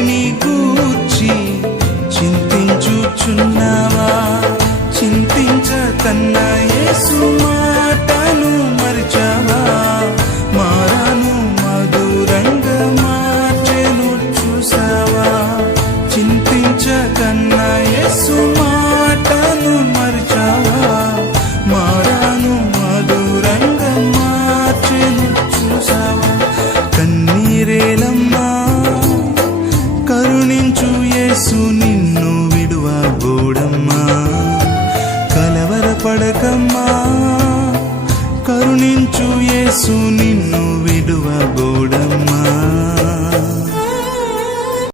వారిని గూర్చి చింతించుచున్నావా? చింతించకన్న యేసు మాటను మరిచావా? మారాను మధురంగా మార్చెను చూసావా? చింతించకన్న యేసు మాటను మరిచావా? మారాను మధురంగా మార్చెను చూసావా? కన్నీరేలమ్మా కరుణించు యేసు